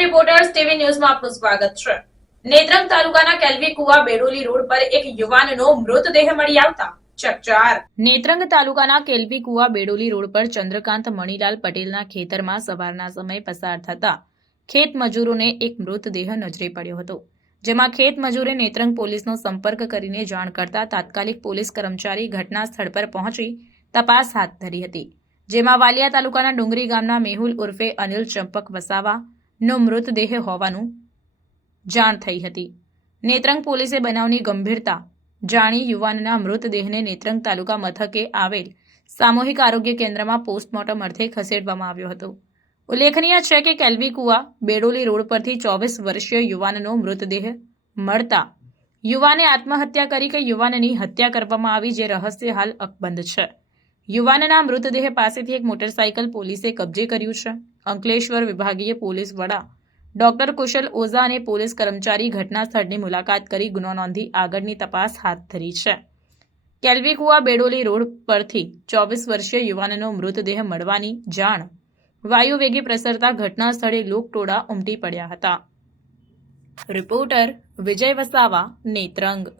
Reporters TV ન્યૂઝમાં આપનું સ્વાગત છે. નેત્રંગ તાલુકાના કેલ્વી કુવા બેડોલી રોડ પર એક યુવાનનો મૃતદેહ મળી આવતા નેત્રંગ તાલુકાના કેલ્વી કુવા બેડોલી રોડ પર ચંદ્રકાંત મણીલાલ પટેલના ખેતરમાં સવારના સમય પસાર થતા ખેત મજૂરોને એક મૃતદેહ નજરે પડ્યો હતો. જેમાં ખેત મજૂરે નેત્રંગ પોલીસનો સંપર્ક કરીને જાણ કરતા તાત્કાલિક પોલીસ કર્મચારી ઘટના સ્થળ પર પહોંચી તપાસ હાથ ધરી હતી. જેમાં વાલિયા તાલુકાના ડુંગરી ગામના મેહુલ ઉર્ફે અનિલ ચંપક વસાવાનો મૃતદેહ હોવાનું જાણ થઈ હતી. નેત્રંગ પોલીસે બનાવની ગંભીરતા જાણી યુવાનના મૃતદેહને નેત્રંગ તાલુકા મથકે આવેલ સામૂહિક આરોગ્ય કેન્દ્રમાં પોસ્ટમોર્ટમ અર્થે ખસેડવામાં આવ્યો હતો. ઉલ્લેખનીય છે કે કેલ્વી કુવા બેડોલી રોડ પરથી ચોવીસ વર્ષીય યુવાનનો મૃતદેહ મળતા યુવાને આત્મહત્યા કરી કે યુવાનની હત્યા કરવામાં આવી જે રહસ્ય હાલ અકબંધ છે. યુવાનના મૃતદેહ પાસેથી એક મોટરસાયકલ પોલીસે કબજે કર્યું છે. અંકલેશ્વર વિભાગીય પોલીસ વડા ડોક્ટર કુશલ ઓઝા અને પોલીસ કર્મચારી ઘટના સ્થળની મુલાકાત કરી ગુનો નોંધી આગળની તપાસ હાથ ધરી છે. કેલ્વીકુવા બેડોલી રોડ પરથી ચોવીસ વર્ષીય યુવાનનો મૃતદેહ મળવાની જાણ વાયુવેગી પ્રસરતા ઘટના સ્થળે લોકટોળા ઉમટી પડ્યા હતા. રિપોર્ટર વિજય વસાવા, નેત્રંગ.